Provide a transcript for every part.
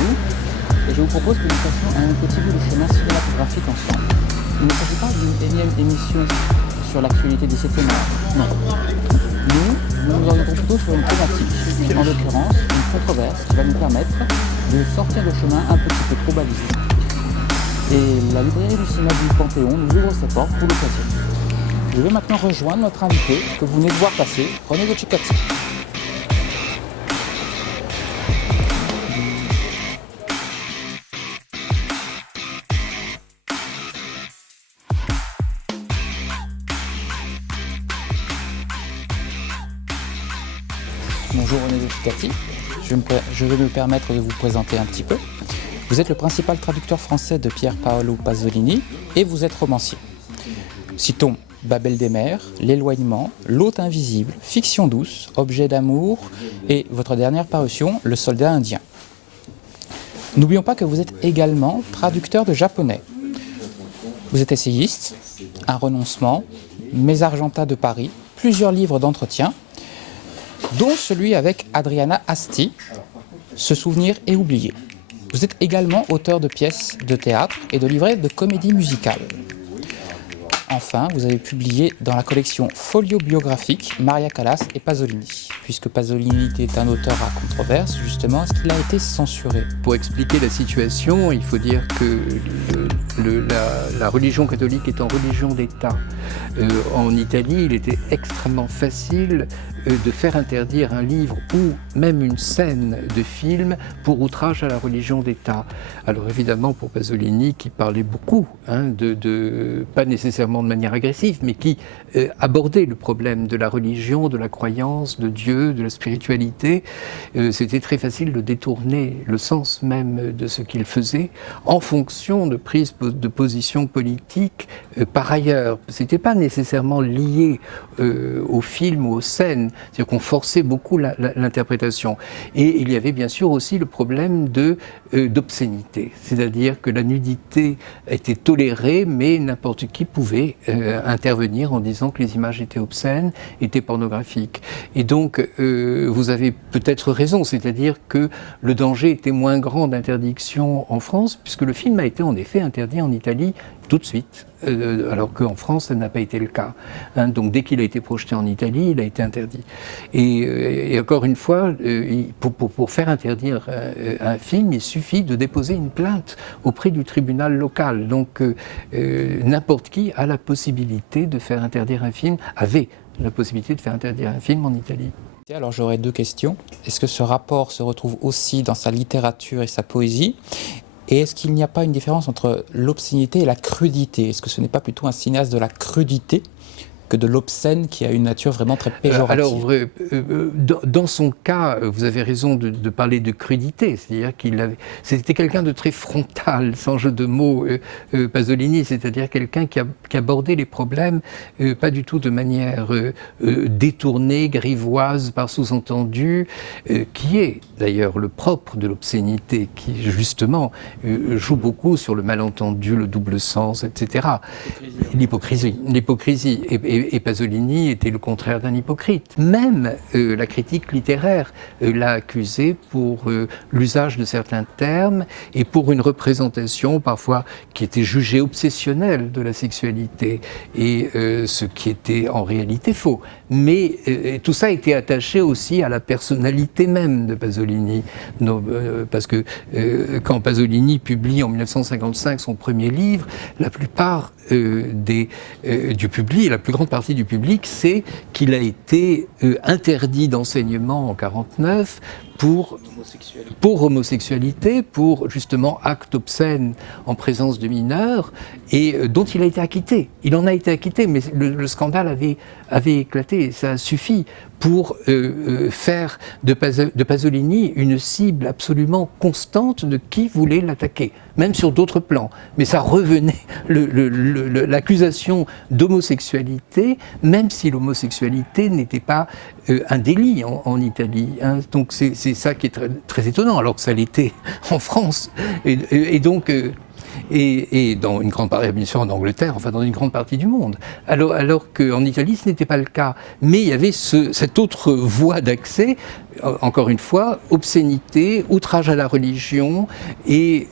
vous et je vous propose que nous fassions un petit bout de chemin cinématographique ensemble. Il ne s'agit pas d'une énième émission sur l'actualité du 7e art, non. Nous nous orientons plutôt sur une thématique, en l'occurrence une controverse qui va nous permettre de sortir de chemin un petit peu trop balisé. Et la librairie du cinéma du Panthéon nous ouvre ses portes pour l'occasion. Je vais maintenant rejoindre notre invité que vous venez de voir passer, René Gocicati. Bonjour René Gocicati, je vais me permettre de vous présenter un petit peu. Vous êtes le principal traducteur français de Pier Paolo Pasolini et vous êtes romancier. Citons Babel des mers, L'éloignement, L'hôte invisible, Fiction douce, Objet d'amour et votre dernière parution, Le soldat indien. N'oublions pas que vous êtes également traducteur de japonais. Vous êtes essayiste, Un renoncement, Mes Argentas de Paris, plusieurs livres d'entretien, dont celui avec Adriana Asti, Ce souvenir est oublié. Vous êtes également auteur de pièces de théâtre et de livrets de comédie musicale. Enfin, vous avez publié dans la collection Folio biographique Maria Callas et Pasolini. Puisque Pasolini était un auteur à controverse, justement, est-ce qu'il a été censuré? Pour expliquer la situation, il faut dire que la religion catholique étant religion d'État, en Italie, il était extrêmement facile de faire interdire un livre ou même une scène de film pour outrage à la religion d'État. Alors évidemment, pour Pasolini, qui parlait beaucoup, pas nécessairement de manière agressive, mais qui abordait le problème de la religion, de la croyance, de Dieu, de la spiritualité, c'était très facile de détourner le sens même de ce qu'il faisait en fonction de prises de position politique par ailleurs. C'était pas nécessairement lié au film ou aux scènes, c'est-à-dire qu'on forçait beaucoup l'interprétation. Et il y avait bien sûr aussi le problème d'obscénité, c'est-à-dire que la nudité était tolérée, mais n'importe qui pouvait intervenir en disant que les images étaient obscènes, étaient pornographiques. Et donc, vous avez peut-être raison, c'est-à-dire que le danger était moins grand d'interdiction en France, puisque le film a été en effet interdit en Italie tout de suite, alors qu'en France, ça n'a pas été le cas. Donc dès qu'il a été projeté en Italie, il a été interdit. Et encore une fois, pour faire interdire un film, il suffit de déposer une plainte auprès du tribunal local. Donc n'importe qui a la possibilité de faire interdire un film, avait la possibilité de faire interdire un film en Italie. Alors j'aurais deux questions. Est-ce que ce rapport se retrouve aussi dans sa littérature et sa poésie ? Et est-ce qu'il n'y a pas une différence entre l'obscénité et la crudité? Est-ce que ce n'est pas plutôt un cinéaste de la crudité que de l'obscène qui a une nature vraiment très péjorative? Alors, dans son cas, vous avez raison de parler de crudité, c'est-à-dire c'était quelqu'un de très frontal, sans jeu de mots, Pasolini, c'est-à-dire quelqu'un qui abordait les problèmes pas du tout de manière détournée, grivoise, par sous-entendu, qui est d'ailleurs le propre de l'obscénité, qui justement joue beaucoup sur le malentendu, le double sens, etc. L'hypocrisie. Et Pasolini était le contraire d'un hypocrite. Même la critique littéraire l'a accusé pour l'usage de certains termes et pour une représentation parfois qui était jugée obsessionnelle de la sexualité, et ce qui était en réalité faux. Mais tout ça était attaché aussi à la personnalité même de Pasolini. Parce que quand Pasolini publie en 1955 son premier livre, la plupart du public, la plus grande partie du public, sait qu'il a été interdit d'enseignement en 1949 pour homosexualité, pour justement actes obscènes en présence de mineurs, et dont il a été acquitté. Il en a été acquitté, mais le scandale avait éclaté, et ça a suffi pour faire de Pasolini une cible absolument constante de qui voulait l'attaquer, même sur d'autres plans. Mais ça revenait, l'accusation d'homosexualité, même si l'homosexualité n'était pas un délit en Italie. Donc c'est ça qui est très, très étonnant, alors que ça l'était en France. Et donc et dans une grande partie, bien sûr en Angleterre, enfin dans une grande partie du monde. Alors qu'en Italie, ce n'était pas le cas. Mais il y avait cette autre voie d'accès, encore une fois, obscénité, outrage à la religion et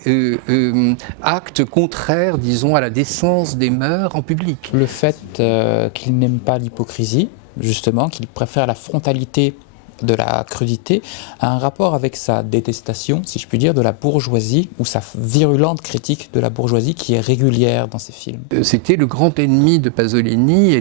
actes contraires, disons, à la décence des mœurs en public. Le fait qu'il n'aime pas l'hypocrisie, justement, qu'il préfère la frontalité de la crudité, a un rapport avec sa détestation, si je puis dire, de la bourgeoisie, ou sa virulente critique de la bourgeoisie qui est régulière dans ses films. C'était le grand ennemi de Pasolini,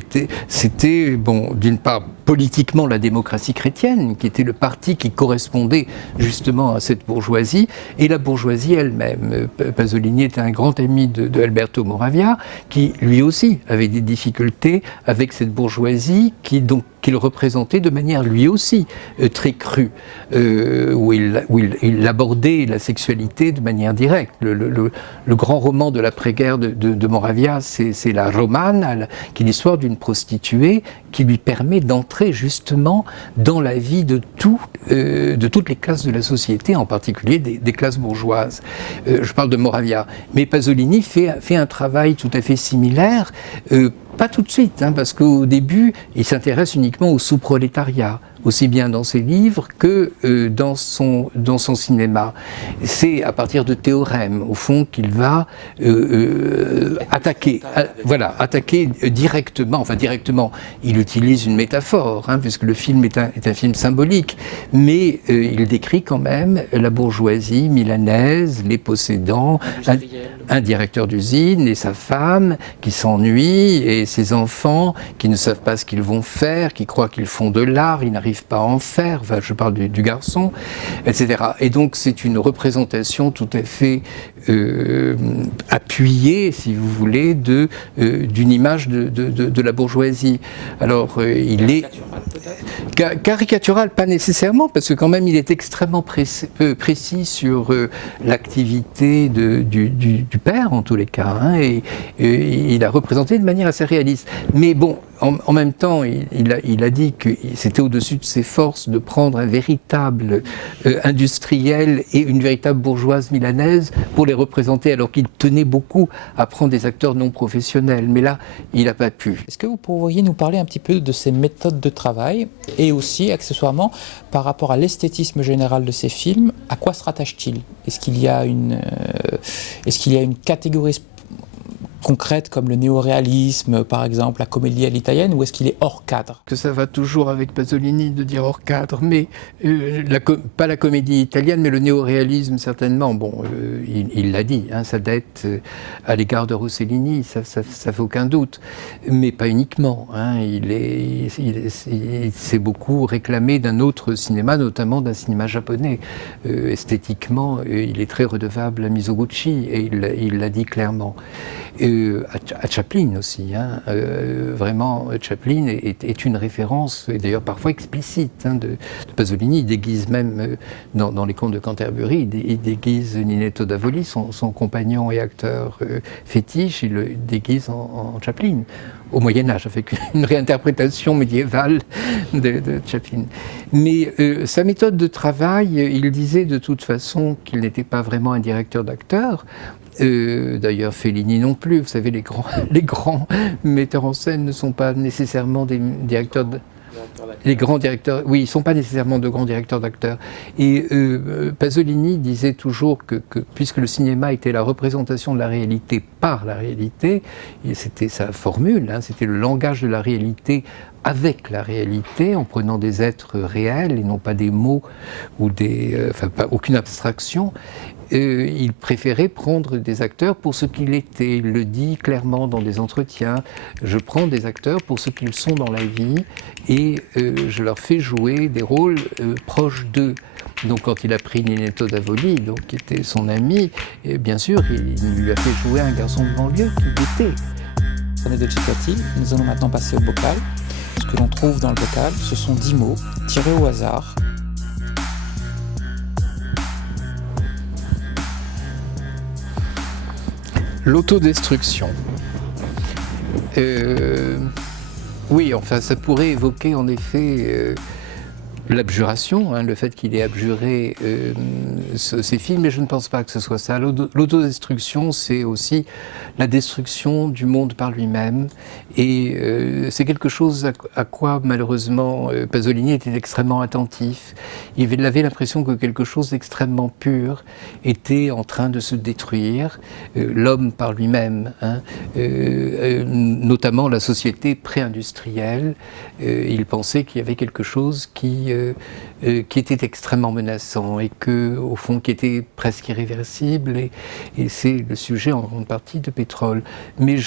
c'était, bon, d'une part, politiquement la démocratie chrétienne, qui était le parti qui correspondait justement à cette bourgeoisie, et la bourgeoisie elle-même. Pasolini était un grand ami de Alberto Moravia, qui lui aussi avait des difficultés avec cette bourgeoisie, qu'il représentait de manière lui aussi très crue, où il abordait la sexualité de manière directe. Le grand roman de l'après-guerre de Moravia, c'est La Romana, qui est l'histoire d'une prostituée qui lui permet d'entrer justement dans la vie de toutes les classes de la société, en particulier des classes bourgeoises. Je parle de Moravia. Mais Pasolini fait un travail tout à fait similaire, pas tout de suite, parce qu'au début, il s'intéresse uniquement au sous-prolétariat, aussi bien dans ses livres que dans son cinéma. C'est à partir de théorèmes, au fond, qu'il va attaquer directement. Enfin, directement, il utilise une métaphore, puisque le film est un film symbolique, mais il décrit quand même la bourgeoisie milanaise, les possédants, un directeur d'usine et sa femme qui s'ennuient, et ses enfants qui ne savent pas ce qu'ils vont faire, qui croient qu'ils font de l'art, ils n'arrivent pas à en faire, enfin, je parle du garçon, etc. Et donc c'est une représentation tout à fait appuyée, si vous voulez, d'une image de la bourgeoisie. Alors il est caricatural, pas nécessairement, parce que quand même il est extrêmement précis sur l'activité du père, en tous les cas, et il a représenté de manière assez réaliste. Mais bon, en même temps, il a dit que c'était au-dessus de ses forces de prendre un véritable industriel et une véritable bourgeoise milanaise pour les représenter, alors qu'il tenait beaucoup à prendre des acteurs non professionnels. Mais là, il n'a pas pu. Est-ce que vous pourriez nous parler un petit peu de ses méthodes de travail et aussi, accessoirement, par rapport à l'esthétisme général de ses films, à quoi se rattache-t-il ? Est-ce qu'il y a une catégorie concrètes comme le néoréalisme, par exemple, la comédie à l'italienne, ou est-ce qu'il est hors cadre ? Que ça va toujours avec Pasolini de dire hors cadre, mais pas la comédie italienne, mais le néoréalisme certainement. Bon, il l'a dit, sa dette à l'égard de Rossellini, ça fait aucun doute, mais pas uniquement. Il s'est beaucoup réclamé d'un autre cinéma, notamment d'un cinéma japonais. Esthétiquement, il est très redevable à Mizoguchi, et il l'a dit clairement. À Chaplin aussi, vraiment Chaplin est une référence, et d'ailleurs parfois explicite, de Pasolini. Il déguise même dans les Contes de Canterbury, il déguise Ninetto d'Avoli, son compagnon et acteur fétiche, il le déguise en Chaplin. Au Moyen-Âge, avec une réinterprétation médiévale de Chaplin. Mais sa méthode de travail, il disait de toute façon qu'il n'était pas vraiment un directeur d'acteurs. D'ailleurs, Fellini non plus. Vous savez, les grands metteurs en scène ne sont pas nécessairement des directeurs les grands directeurs, oui, ils ne sont pas nécessairement de grands directeurs d'acteurs. Et Pasolini disait toujours que puisque le cinéma était la représentation de la réalité par la réalité, et c'était sa formule, c'était le langage de la réalité avec la réalité, en prenant des êtres réels et non pas des mots ou aucune abstraction. Il préférait prendre des acteurs pour ce qu'ils étaient. Il le dit clairement dans des entretiens. Je prends des acteurs pour ce qu'ils sont dans la vie et je leur fais jouer des rôles proches d'eux. Donc quand il a pris Ninetto d'Avoli, qui était son ami, bien sûr, il lui a fait jouer un garçon de banlieue qu'il était. René Dolcifati, nous allons maintenant passer au bocal. Ce que l'on trouve dans le bocal, ce sont 10 mots tirés au hasard. L'autodestruction. Oui, enfin, ça pourrait évoquer en effet l'abjuration, le fait qu'il ait abjuré ces films, mais je ne pense pas que ce soit ça. L'autodestruction, c'est aussi la destruction du monde par lui-même, et c'est quelque chose à quoi malheureusement Pasolini était extrêmement attentif. Il avait l'impression que quelque chose d'extrêmement pur était en train de se détruire, l'homme par lui-même, notamment la société pré-industrielle. Il pensait qu'il y avait quelque chose qui était extrêmement menaçant et au fond qui était presque irréversible, et c'est le sujet en grande partie de Pétrole. Mais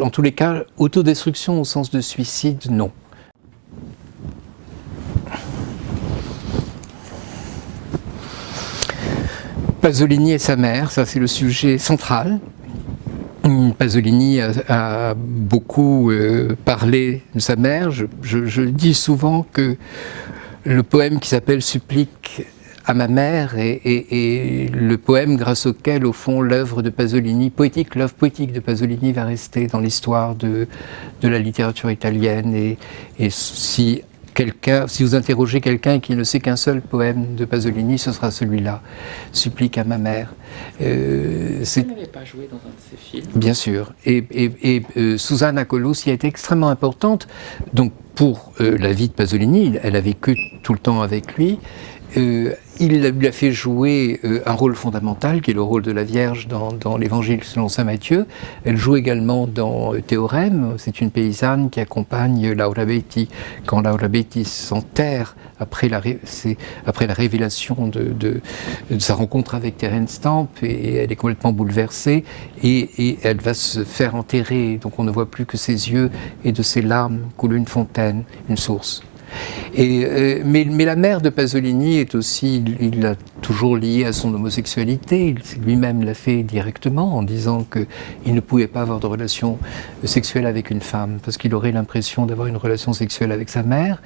en tous les cas, autodestruction au sens de suicide, non. Pasolini et sa mère, ça c'est le sujet central. Pasolini a beaucoup parlé de sa mère. Je dis souvent que le poème qui s'appelle « Supplique à ma mère » est le poème grâce auquel, au fond, l'œuvre de Pasolini, l'œuvre poétique de Pasolini va rester dans l'histoire de la littérature italienne. Et si vous interrogez quelqu'un qui ne sait qu'un seul poème de Pasolini, ce sera celui-là, « Supplique à ma mère ». Vous n'avez pas joué dans un de ses films? Bien sûr. Et Susanna Colucci a été extrêmement importante donc, pour la vie de Pasolini. Elle a vécu tout le temps avec lui. Il lui a fait jouer un rôle fondamental, qui est le rôle de la Vierge dans l'Évangile selon saint Matthieu. Elle joue également dans Théorème. C'est une paysanne qui accompagne Laura Betti quand Laura Betti s'enterre après la révélation de sa rencontre avec Terence Stamp, et elle est complètement bouleversée, et elle va se faire enterrer. Donc on ne voit plus que ses yeux, et de ses larmes coule une fontaine, une source. Mais la mère de Pasolini est aussi, il l'a toujours liée à son homosexualité. Lui-même l'a fait directement en disant qu'il ne pouvait pas avoir de relation sexuelle avec une femme parce qu'il aurait l'impression d'avoir une relation sexuelle avec sa mère.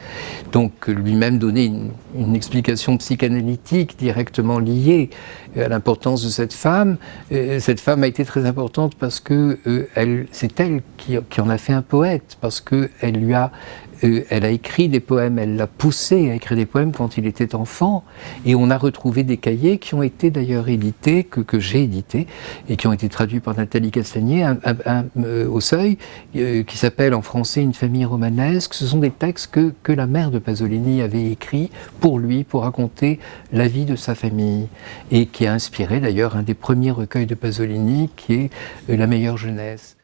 Donc lui-même donnait une explication psychanalytique directement liée à l'importance de cette femme. Cette femme a été très importante parce que c'est elle qui en a fait un poète, parce qu'elle lui a elle a écrit des poèmes, elle l'a poussé à écrire des poèmes quand il était enfant, et on a retrouvé des cahiers qui ont été d'ailleurs édités, que j'ai édités, et qui ont été traduits par Nathalie Castagnier au Seuil, qui s'appelle en français « Une famille romanesque ». Ce sont des textes que la mère de Pasolini avait écrits pour lui, pour raconter la vie de sa famille, et qui a inspiré d'ailleurs un des premiers recueils de Pasolini, qui est « La meilleure jeunesse ».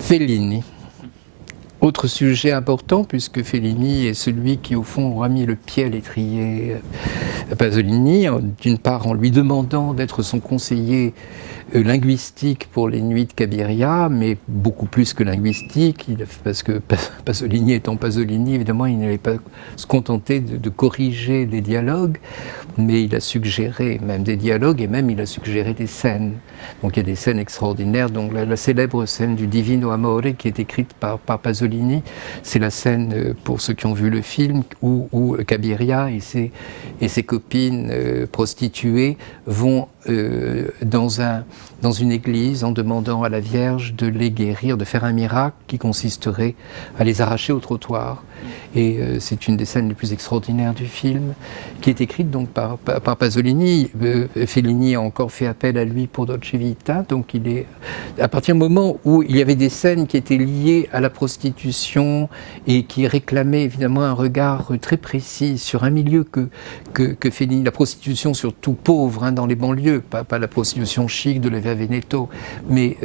Fellini. Autre sujet important, puisque Fellini est celui qui, au fond, aura mis le pied à l'étrier à Pasolini, d'une part en lui demandant d'être son conseiller linguistique pour les Nuits de Cabiria, mais beaucoup plus que linguistique, parce que Pasolini étant Pasolini, évidemment, il n'allait pas se contenter de corriger des dialogues, mais il a suggéré même des dialogues, et même il a suggéré des scènes. Donc il y a des scènes extraordinaires. Donc la célèbre scène du Divino Amore, qui est écrite par Pasolini, c'est la scène, pour ceux qui ont vu le film, où Cabiria et ses copines prostituées vont dans une église en demandant à la Vierge de les guérir, de faire un miracle qui consisterait à les arracher au trottoir. Et c'est une des scènes les plus extraordinaires du film, qui est écrite donc par Pasolini. Fellini a encore fait appel à lui pour Dolce Vita, donc il est à partir du moment où il y avait des scènes qui étaient liées à la prostitution et qui réclamaient évidemment un regard très précis sur un milieu que Fellini, la prostitution surtout pauvre dans les banlieues, pas la prostitution chic de la Via Veneto, mais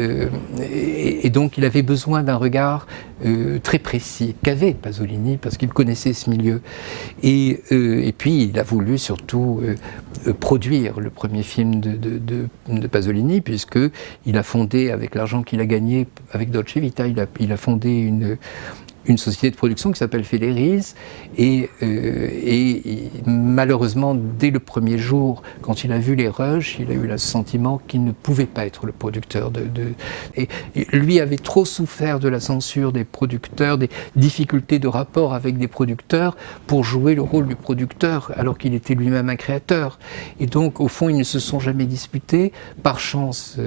et donc il avait besoin d'un regard très précis qu'avait Pasolini parce qu'il connaissait ce milieu, et puis il a voulu surtout produire le premier film de Pasolini, puisqu'il a fondé, avec l'argent qu'il a gagné avec Dolce Vita, il a fondé une société de production qui s'appelle Federis, et malheureusement, dès le premier jour, quand il a vu les rushs, il a eu le sentiment qu'il ne pouvait pas être le producteur et lui avait trop souffert de la censure des producteurs, des difficultés de rapport avec des producteurs pour jouer le rôle du producteur, alors qu'il était lui-même un créateur. Et donc, au fond, ils ne se sont jamais disputés. Par chance,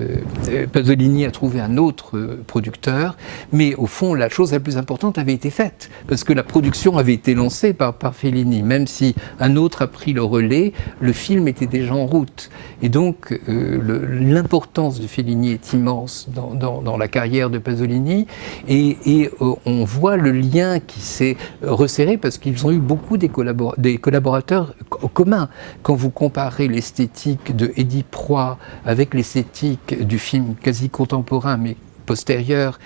Pasolini a trouvé un autre producteur, mais au fond, la chose la plus importante avait été faite, parce que la production avait été lancée par Fellini. Même si un autre a pris le relais, le film était déjà en route. Et donc, l'importance de Fellini est immense dans la carrière de Pasolini, et on voit le lien qui s'est resserré, parce qu'ils ont eu beaucoup des collaborateurs communs. Quand vous comparez l'esthétique de Édith Proie avec l'esthétique du film quasi contemporain, mais postérieur,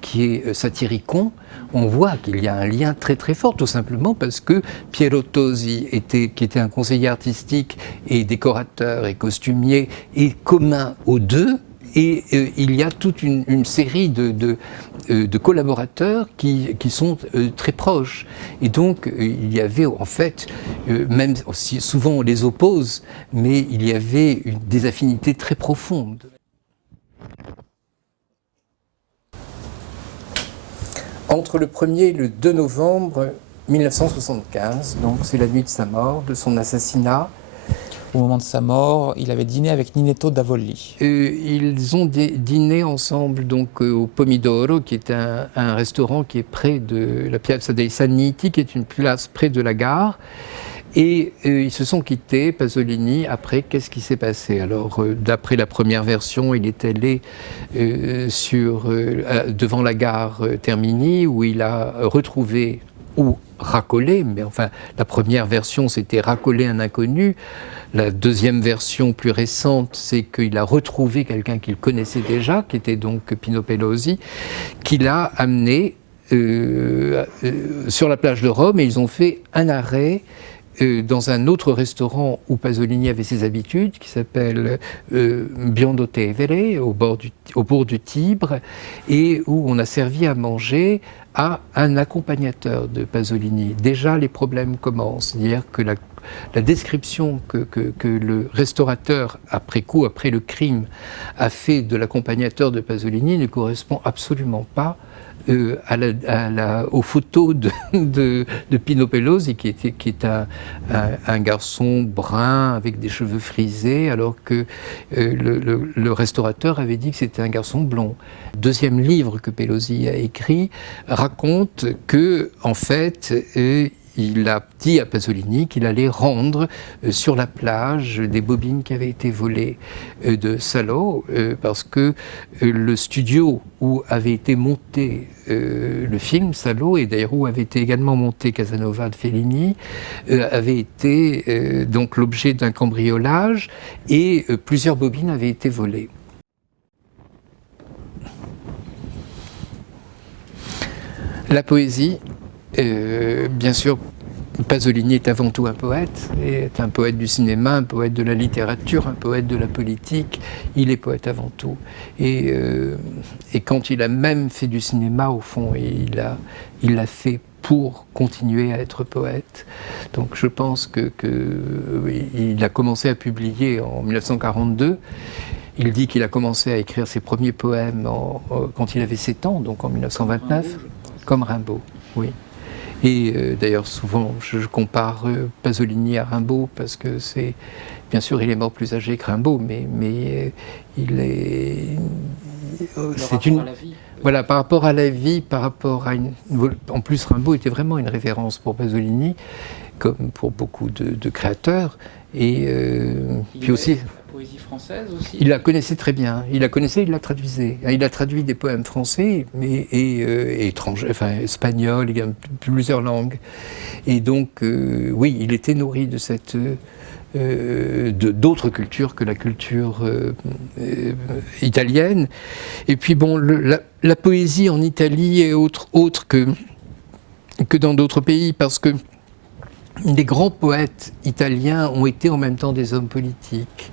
qui est Satyricon, on voit qu'il y a un lien très très fort, tout simplement parce que Piero Tosi, qui était un conseiller artistique et décorateur et costumier, est commun aux deux. Et il y a toute une série de collaborateurs qui sont très proches. Et donc, il y avait en fait, même si souvent on les oppose, mais il y avait des affinités très profondes. Entre le 1er et le 2 novembre 1975, donc c'est la nuit de sa mort, de son assassinat. Au moment de sa mort, il avait dîné avec Ninetto da Volli. Ils ont dîné ensemble donc, au Pomidoro, qui est un restaurant qui est près de la Piazza dei Sanniti, qui est une place près de la gare. Et ils se sont quittés, Pasolini. Après, qu'est-ce qui s'est passé? Alors, d'après la première version, il est allé devant la gare Termini, où il a retrouvé, ou racolé, mais enfin, la première version, c'était racoler un inconnu. La deuxième version, plus récente, c'est qu'il a retrouvé quelqu'un qu'il connaissait déjà, qui était donc Pino Pelosi, qui l'a amené sur la plage de Rome, et ils ont fait un arrêt dans un autre restaurant où Pasolini avait ses habitudes, qui s'appelle Biondo Tevere, au bord du Tibre, et où on a servi à manger à un accompagnateur de Pasolini. Déjà, les problèmes commencent, c'est-à-dire que la description que le restaurateur, après le crime, a fait de l'accompagnateur de Pasolini ne correspond absolument pas aux photos de Pino Pelosi, qui est un garçon brun avec des cheveux frisés, alors que le restaurateur avait dit que c'était un garçon blond. Le deuxième livre que Pelosi a écrit raconte que, en fait, il a dit à Pasolini qu'il allait rendre sur la plage des bobines qui avaient été volées de Salo, parce que le studio où avait été monté le film Salo, et d'ailleurs où avait été également monté Casanova de Fellini, avait été donc l'objet d'un cambriolage, et plusieurs bobines avaient été volées. La poésie, bien sûr, Pasolini est avant tout un poète, est un poète du cinéma, un poète de la littérature, un poète de la politique. Il est poète avant tout. Et quand il a même fait du cinéma, au fond, il l'a fait pour continuer à être poète. Donc je pense qu'il a commencé à publier en 1942. Il dit qu'il a commencé à écrire ses premiers poèmes quand il avait 7 ans, donc en 1929, comme Rimbaud, oui. Et d'ailleurs, souvent, je compare Pasolini à Rimbaud, parce que bien sûr, il est mort plus âgé que Rimbaud, mais il est... À la vie. Voilà, par rapport à la vie, par rapport à En plus, Rimbaud était vraiment une référence pour Pasolini, comme pour beaucoup de créateurs. Et puis aussi... Poésie française aussi. Il la connaissait très bien. Il la connaissait, il la traduisait. Il a traduit des poèmes français et étrangers, enfin espagnols, il y a plusieurs langues. Et donc, oui, il était nourri de d'autres cultures que la culture italienne. Et puis bon, la poésie en Italie est autre que dans d'autres pays, parce que les grands poètes italiens ont été en même temps des hommes politiques.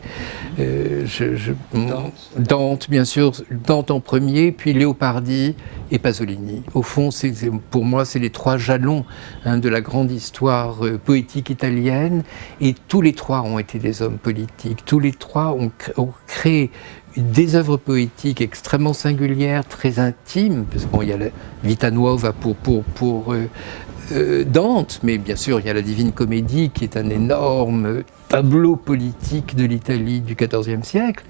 Dante, bien sûr, Dante en premier, puis Leopardi et Pasolini. Au fond, pour moi, c'est les trois jalons de la grande histoire poétique italienne, et tous les trois ont été des hommes politiques, tous les trois ont créé des œuvres poétiques extrêmement singulières, très intimes, parce qu'il y a la Vita Nuova pour Dante, mais bien sûr il y a la Divine Comédie qui est un énorme tableau politique de l'Italie du XIVe siècle,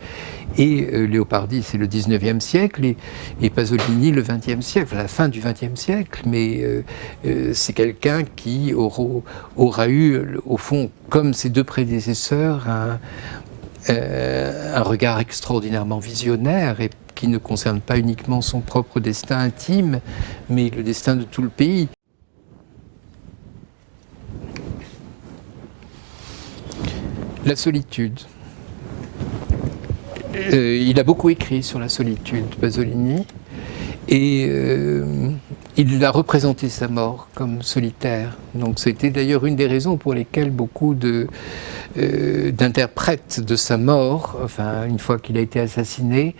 et Leopardi c'est le XIXe siècle, et Pasolini le XXe siècle, la fin du XXe siècle, mais c'est quelqu'un qui aura eu, au fond, comme ses deux prédécesseurs, un regard extraordinairement visionnaire, et qui ne concerne pas uniquement son propre destin intime, mais le destin de tout le pays. La solitude. Il a beaucoup écrit sur la solitude, Pasolini, et il a représenté sa mort comme solitaire. Donc c'était d'ailleurs une des raisons pour lesquelles beaucoup d'interprètes de sa mort, enfin une fois qu'il a été assassiné,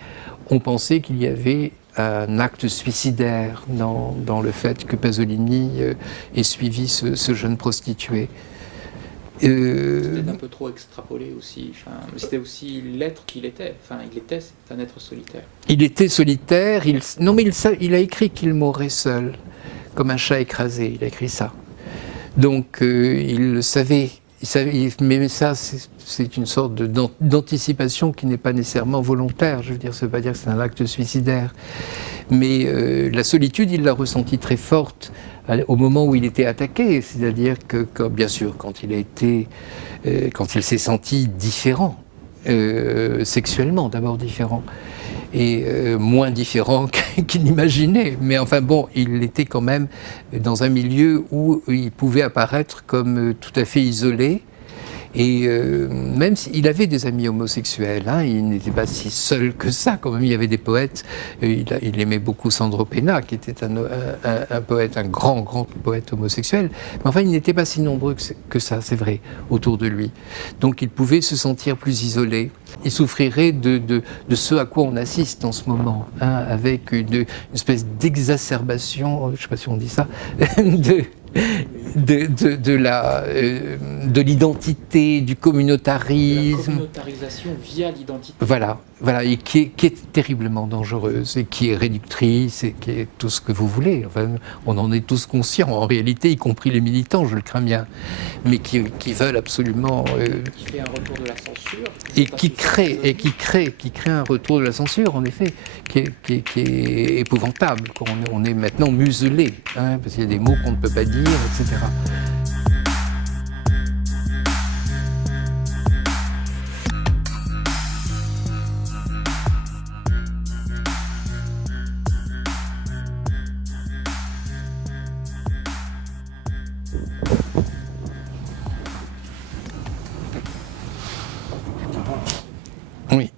ont pensé qu'il y avait un acte suicidaire dans le fait que Pasolini ait suivi ce jeune prostitué. C'était un peu trop extrapolé aussi. Enfin, c'était aussi l'être qu'il était. Enfin, il était, c'est un être solitaire. Il était solitaire. Non, mais il a écrit qu'il mourrait seul, comme un chat écrasé. Il a écrit ça. Donc, il le savait. Mais ça, c'est une sorte d'anticipation qui n'est pas nécessairement volontaire. Je veux dire, ça ne veut pas dire que c'est un acte suicidaire. Mais la solitude, il l'a ressentie très forte au moment où il était attaqué, c'est-à-dire que, bien sûr, quand il s'est senti différent, sexuellement d'abord différent, et moins différent qu'il n'imaginait, mais enfin bon, il était quand même dans un milieu où il pouvait apparaître comme tout à fait isolé. Et même s'il avait des amis homosexuels, il n'était pas si seul que ça. Quand même, il y avait des poètes. Il aimait beaucoup Sandro Penna, qui était un poète, un grand poète homosexuel. Mais enfin, il n'était pas si nombreux que ça, c'est vrai, autour de lui. Donc, il pouvait se sentir plus isolé. Il souffrirait de ce à quoi on assiste en ce moment, avec une espèce d'exacerbation, je ne sais pas si on dit ça, de l'identité, du communautarisme. La communautarisation via l'identité. Voilà, et qui est terriblement dangereuse, et qui est réductrice, et qui est tout ce que vous voulez. Enfin, on en est tous conscients, en réalité, y compris les militants, je le crains bien, mais qui veulent absolument... qui fait un retour de la censure. Et qui crée un retour de la censure, en effet, qui est épouvantable. On est maintenant muselé, parce qu'il y a des mots qu'on ne peut pas dire, etc. Oui.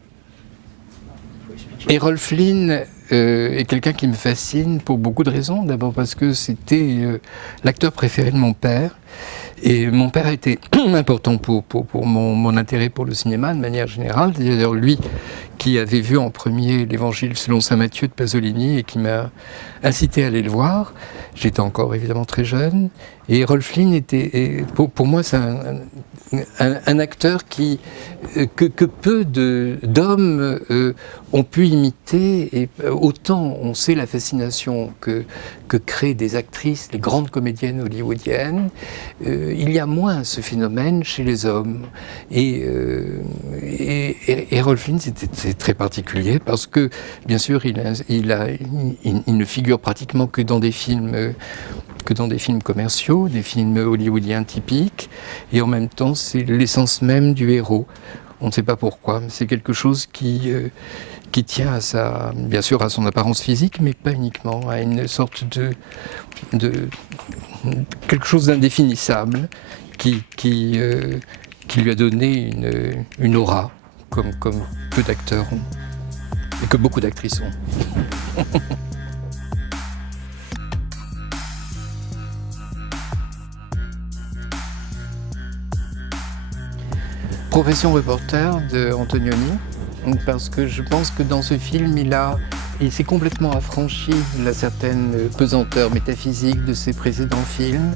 Et Rolf Linn est quelqu'un qui me fascine pour beaucoup de raisons. D'abord parce que c'était l'acteur préféré de mon père. Et mon père a été important pour mon intérêt pour le cinéma de manière générale. C'est d'ailleurs lui qui avait vu en premier l'Évangile selon saint Matthieu de Pasolini et qui m'a incité à aller le voir. J'étais encore évidemment très jeune. Et Rolf Linn était, pour moi, c'est un acteur que peu d'hommes ont pu imiter. Et autant on sait la fascination que créent des actrices, les grandes comédiennes hollywoodiennes, il y a moins ce phénomène chez les hommes. Et Rolf Linn, c'est très particulier parce que, bien sûr, il ne figure pratiquement que dans des films commerciaux, des films hollywoodiens typiques, et en même temps, c'est l'essence même du héros. On ne sait pas pourquoi, mais c'est quelque chose qui tient bien sûr à son apparence physique, mais pas uniquement, à une sorte de quelque chose d'indéfinissable qui lui a donné une aura, comme peu d'acteurs ont, et que beaucoup d'actrices ont. Profession reporter de Antonioni, parce que je pense que dans ce film, il s'est complètement affranchi de la certaine pesanteur métaphysique de ses précédents films,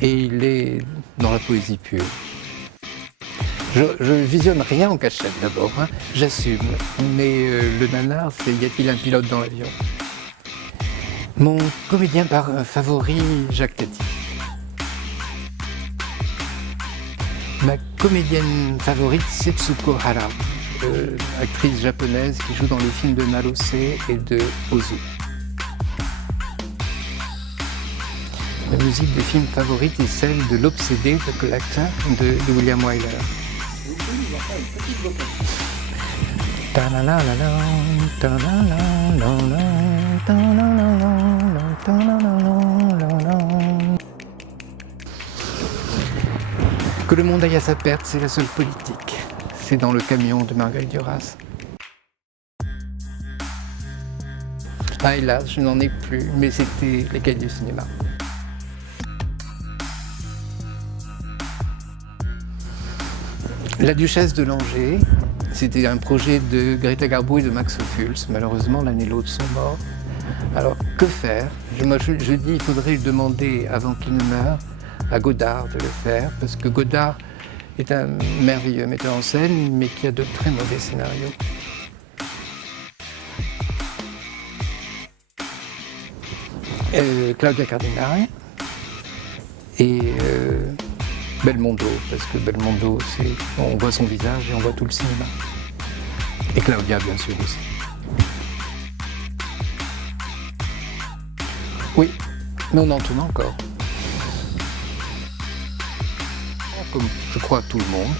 et il est dans la poésie pure. Je visionne rien en cachette d'abord, hein, j'assume, mais le nanar, c'est y a-t-il un pilote dans l'avion? Mon comédien favori, Jacques Tati. Ma comédienne favorite, c'est Tsuko Hara, actrice japonaise qui joue dans les films de Naruse et de Ozu. Ma musique de film favorite est celle de L'Obsédé, The Collector, de William Wyler. Vous pouvez nous en faire une petite vocation. Que le monde aille à sa perte, c'est la seule politique. C'est dans le camion de Marguerite Duras. Ah hélas, je n'en ai plus, mais c'était les cahiers du cinéma. La Duchesse de Langeais, c'était un projet de Greta Garbo et de Max Ophuls. Malheureusement, l'un et l'autre sont morts. Alors, que faire? Moi, je dis qu'il faudrait demander, avant qu'il ne meure, à Godard de le faire, parce que Godard est un merveilleux metteur en scène, mais qui a de très mauvais scénarios. Claudia Cardinale et Belmondo, parce que Belmondo, on voit son visage et on voit tout le cinéma. Et Claudia, bien sûr, aussi. Oui, mais on en tourne encore. Comme je crois tout le monde.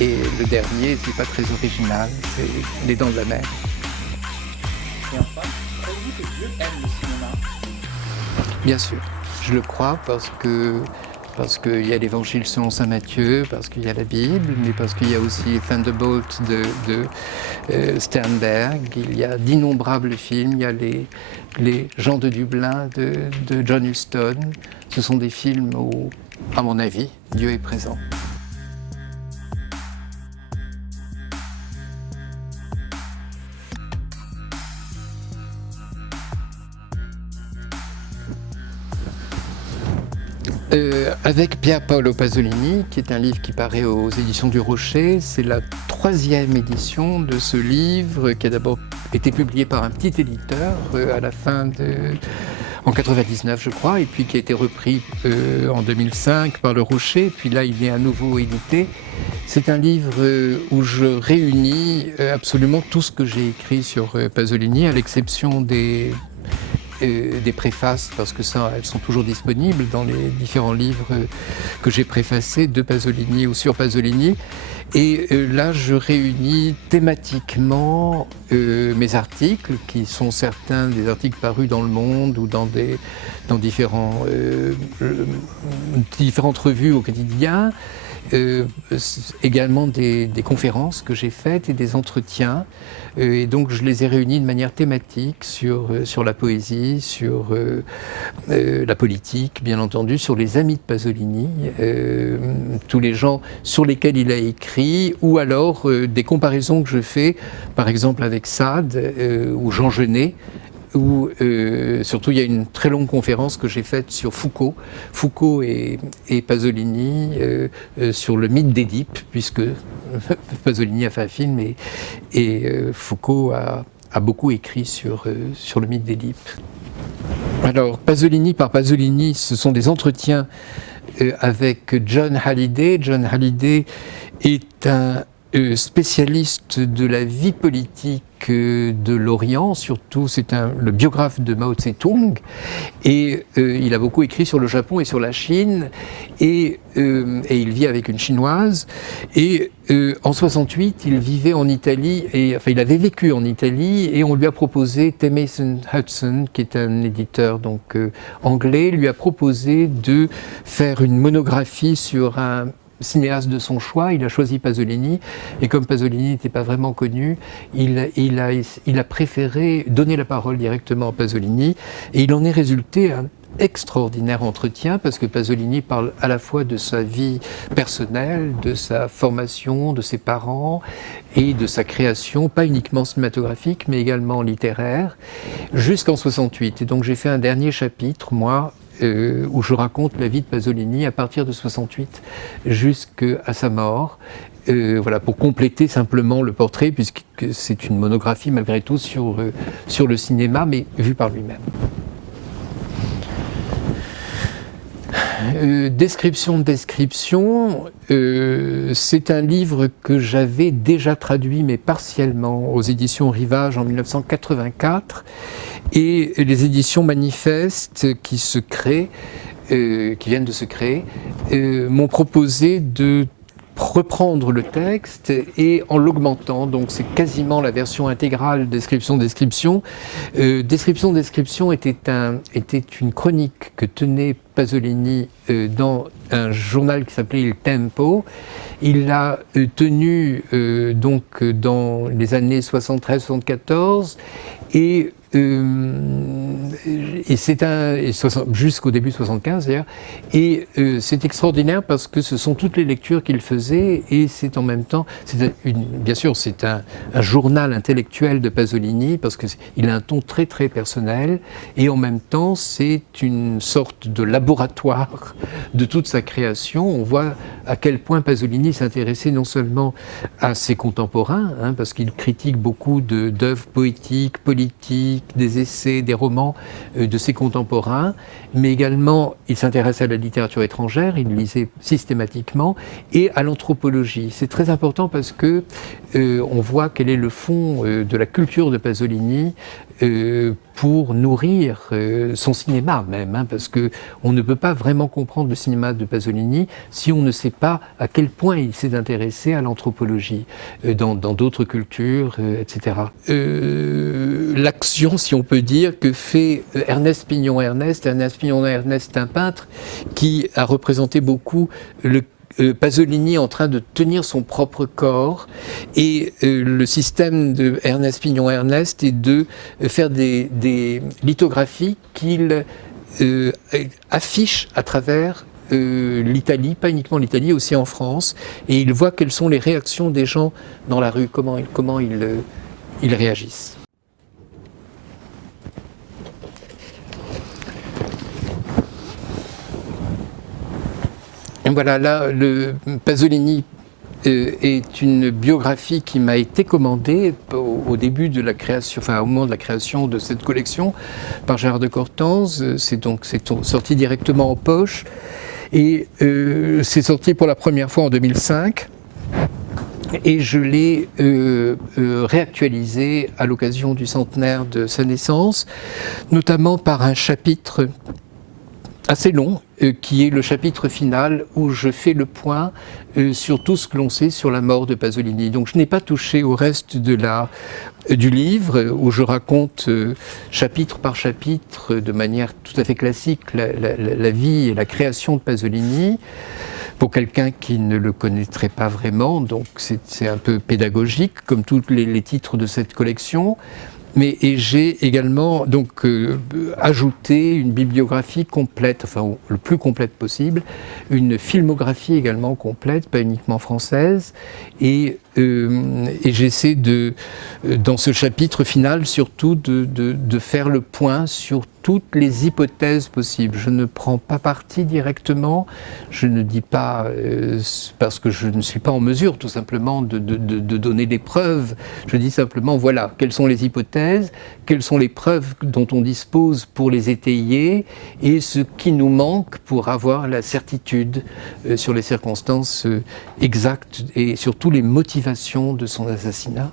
Et le dernier, c'est pas très original, c'est Les Dents de la Mer. Et enfin, croyez-vous que Dieu aime le cinéma? Bien sûr, je le crois parce qu'il y a l'Évangile selon saint Matthieu, parce qu'il y a la Bible, mais parce qu'il y a aussi Thunderbolt de Sternberg, il y a d'innombrables films, il y a les Gens de Dublin de John Huston. Ce sont des films où, à mon avis, Dieu est présent. Avec Pier Paolo Pasolini, qui est un livre qui paraît aux éditions du Rocher. C'est la 3e édition de ce livre qui a d'abord été publié par un petit éditeur à la fin en 99 je crois, et puis qui a été repris en 2005 par le Rocher, puis là il est à nouveau édité. C'est un livre où je réunis absolument tout ce que j'ai écrit sur Pasolini, à l'exception des préfaces, parce que ça, elles sont toujours disponibles dans les différents livres que j'ai préfacés de Pasolini ou sur Pasolini. Et là, je réunis thématiquement mes articles, qui sont certains des articles parus dans Le Monde ou dans différentes revues au quotidien. Également des conférences que j'ai faites et des entretiens. Et donc je les ai réunis de manière thématique sur la poésie, sur la politique, bien entendu, sur les amis de Pasolini, tous les gens sur lesquels il a écrit, ou alors des comparaisons que je fais, par exemple avec Sade ou Jean Genet, où surtout il y a une très longue conférence que j'ai faite sur Foucault et Pasolini, sur le mythe d'Édipe, puisque Pasolini a fait un film et Foucault a beaucoup écrit sur le mythe d'Édipe. Alors Pasolini par Pasolini, ce sont des entretiens avec John Halliday. John Halliday est un spécialiste de la vie politique de l'Orient, surtout c'est le biographe de Mao Tse-tung, et il a beaucoup écrit sur le Japon et sur la Chine, et il vit avec une chinoise, et en 68 il vivait en Italie, il avait vécu en Italie, et on lui a proposé, T. Mason Hudson, qui est un éditeur donc anglais, lui a proposé de faire une monographie sur un cinéaste de son choix. Il a choisi Pasolini, et comme Pasolini n'était pas vraiment connu, il a préféré donner la parole directement à Pasolini, et il en est résulté extraordinaire entretien parce que Pasolini parle à la fois de sa vie personnelle, de sa formation, de ses parents et de sa création, pas uniquement cinématographique mais également littéraire, jusqu'en 68. Et donc j'ai fait un dernier chapitre, moi, où je raconte la vie de Pasolini à partir de 68 jusqu'à sa mort. Voilà, pour compléter simplement le portrait, puisque c'est une monographie malgré tout sur le cinéma, mais vu par lui-même. Description de description, c'est un livre que j'avais déjà traduit, mais partiellement, aux éditions Rivage en 1984, et les éditions Manifeste qui viennent de se créer, m'ont proposé de reprendre le texte et en l'augmentant, donc c'est quasiment la version intégrale Description était une chronique que tenait Pasolini dans un journal qui s'appelait Il Tempo. Il l'a tenu donc dans les années 73-74 et jusqu'au début de 75 d'ailleurs, et c'est extraordinaire parce que ce sont toutes les lectures qu'il faisait et c'est en même temps, bien sûr c'est un journal intellectuel de Pasolini parce qu'il a un ton très très personnel et en même temps c'est une sorte de laboratoire de toute sa création. On voit à quel point Pasolini s'intéressait non seulement à ses contemporains, parce qu'il critique beaucoup d'œuvres poétiques, politiques, des essais, des romans de ses contemporains, mais également il s'intéresse à la littérature étrangère, il lisait systématiquement, et à l'anthropologie. C'est très important parce que on voit quel est le fond de la culture de Pasolini pour nourrir son cinéma même, parce que on ne peut pas vraiment comprendre le cinéma de Pasolini si on ne sait pas à quel point il s'est intéressé à l'anthropologie dans d'autres cultures, etc. L'action, si on peut dire, que fait Ernest Pignon-Ernest. Ernest Pignon-Ernest est un peintre qui a représenté beaucoup Pasolini en train de tenir son propre corps, et le système de Ernest Pignon-Ernest est de faire des lithographies qu'il affiche à travers l'Italie, pas uniquement l'Italie, aussi en France, et il voit quelles sont les réactions des gens dans la rue, comment ils réagissent. Voilà, là, le Pasolini est une biographie qui m'a été commandée au début de la création, enfin au moment de la création de cette collection par Gérard de Cortanze. C'est sorti directement en poche et c'est sorti pour la première fois en 2005. Et je l'ai réactualisé à l'occasion du centenaire de sa naissance, notamment par un chapitre assez long, qui est le chapitre final où je fais le point sur tout ce que l'on sait sur la mort de Pasolini. Donc je n'ai pas touché au reste du livre où je raconte chapitre par chapitre de manière tout à fait classique la vie et la création de Pasolini pour quelqu'un qui ne le connaîtrait pas vraiment. Donc c'est un peu pédagogique comme tous les titres de cette collection. Et j'ai également donc ajouté une bibliographie complète, enfin le plus complète possible, une filmographie également complète, pas uniquement française, et j'essaie dans ce chapitre final surtout de faire le point sur toutes les hypothèses possibles. Je ne prends pas parti directement, je ne dis pas, parce que je ne suis pas en mesure tout simplement de donner des preuves, je dis simplement voilà, quelles sont les hypothèses, quelles sont les preuves dont on dispose pour les étayer et ce qui nous manque pour avoir la certitude sur les circonstances exactes et surtout les motivations de son assassinat.